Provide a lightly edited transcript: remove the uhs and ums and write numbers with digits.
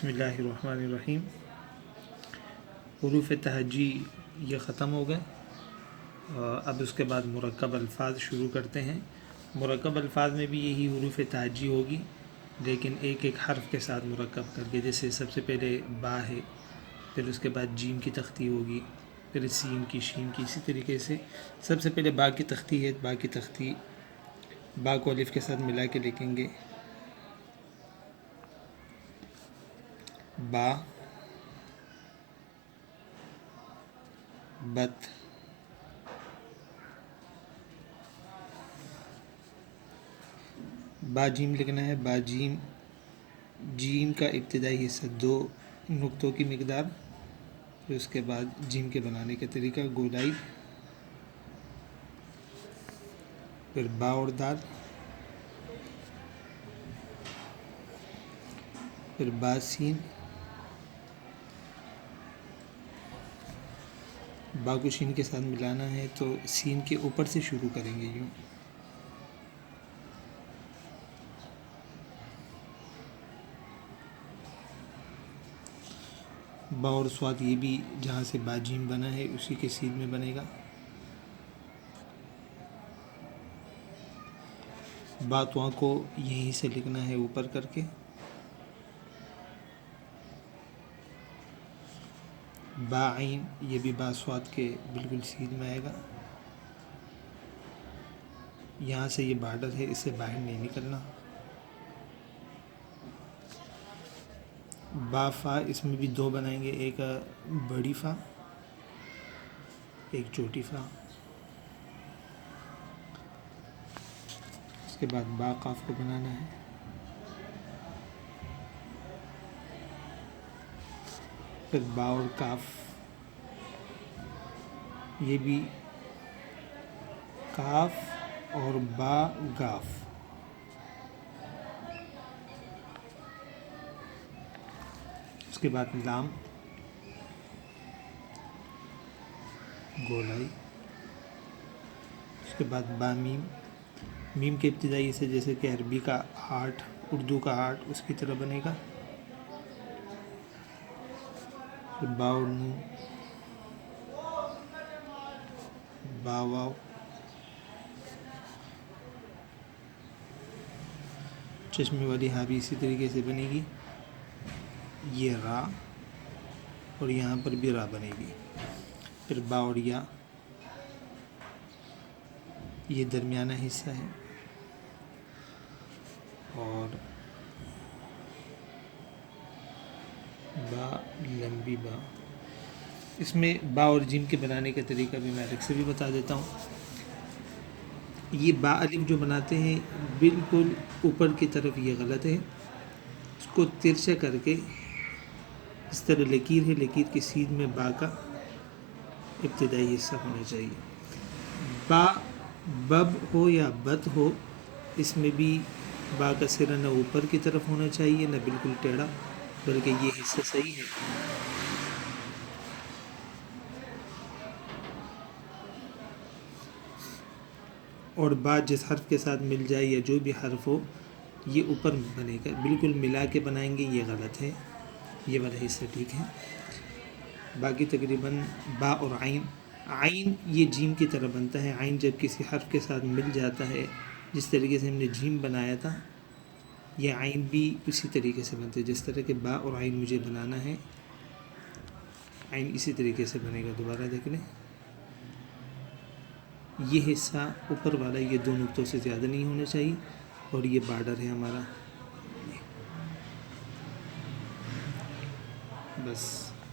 بسم اللہ الرحمن الرحیم۔ حروف تہجی یہ ختم ہو گئے، اب اس کے بعد مرکب الفاظ شروع کرتے ہیں۔ مرکب الفاظ میں بھی یہی حروف تہجی ہوگی، لیکن ایک ایک حرف کے ساتھ مرکب کر کے، جیسے سب سے پہلے با ہے، پھر اس کے بعد جیم کی تختی ہوگی، پھر سین کی، شین کی، اسی طریقے سے سب سے پہلے با کی تختی ہے۔ با کی تختی با کو الف کے ساتھ ملا کے لکھیں گے، با، بت، با جیم لکھنا ہے۔ با جیم، جیم کا ابتدائی حصہ 2 نقطوں کی مقدار، پھر اس کے بعد جیم کے بنانے کا طریقہ، گولائی، پھر با اور دال، پھر با سین، با کو شین کے ساتھ ملانا ہے تو سین کے اوپر سے شروع کریں گے، یوں با اور سواد، یہ بھی جہاں سے با جیم بنا ہے اسی کے سین میں بنے گا۔ با تواں کو یہیں سے لکھنا ہے اوپر کر کے، با عین، یہ بھی با سواد کے بالکل سین میں آئے گا۔ یہاں سے یہ بارڈر ہے، اس سے باہر نہیں نکلنا۔ با فا، اس میں بھی 2 بنائیں گے، ایک بڑی فا، ایک چھوٹی فا۔ اس کے بعد با قاف کو بنانا ہے، پھر با اور کاف، یہ بھی کاف اور با گاف۔ اس کے بعد لام، گولائی، اس کے بعد با میم، میم کے ابتدائی سے جیسے کہ عربی کا 8، اردو کا 8، اس کی طرح بنے گا۔ پھر با اور نون، با واو، چشمے والی ہا بھی اسی طریقے سے بنے گی، یہ را، اور یہاں پر بھی را بنے گی۔ پھر با اور یا، یہ درمیانہ حصہ ہے، اور با لمبی با۔ اس میں با اور جیم کے بنانے کا طریقہ بھی میں الگ سے بھی بتا دیتا ہوں۔ یہ با الف جو بناتے ہیں بالکل اوپر کی طرف، یہ غلط ہے، اس کو ترچھا کر کے اس طرح لکیر ہے، لکیر کی سیدھ میں با کا ابتدائی حصہ ہونا چاہیے۔ با بب ہو یا بت ہو، اس میں بھی با کا سرا نہ اوپر کی طرف ہونا چاہیے نہ بالکل ٹیڑھا، بلکہ یہ حصہ صحیح ہے۔ اور با جس حرف کے ساتھ مل جائے یا جو بھی حرف ہو، یہ اوپر بنے گا، بالکل ملا کے بنائیں گے، یہ غلط ہے، یہ والا حصہ ٹھیک ہے۔ باقی تقریباً با اور عین، عین یہ جیم کی طرح بنتا ہے۔ عین جب کسی حرف کے ساتھ مل جاتا ہے، جس طریقے سے ہم نے جیم بنایا تھا، یہ عین بھی اسی طریقے سے بنتا ہے، جس طرح کہ با اور عین مجھے بنانا ہے، عین اسی طریقے سے بنے گا۔ دوبارہ دیکھ لیں، یہ حصہ اوپر والا یہ 2 نقطوں سے زیادہ نہیں ہونا چاہیے، اور یہ بارڈر ہے ہمارا، بس۔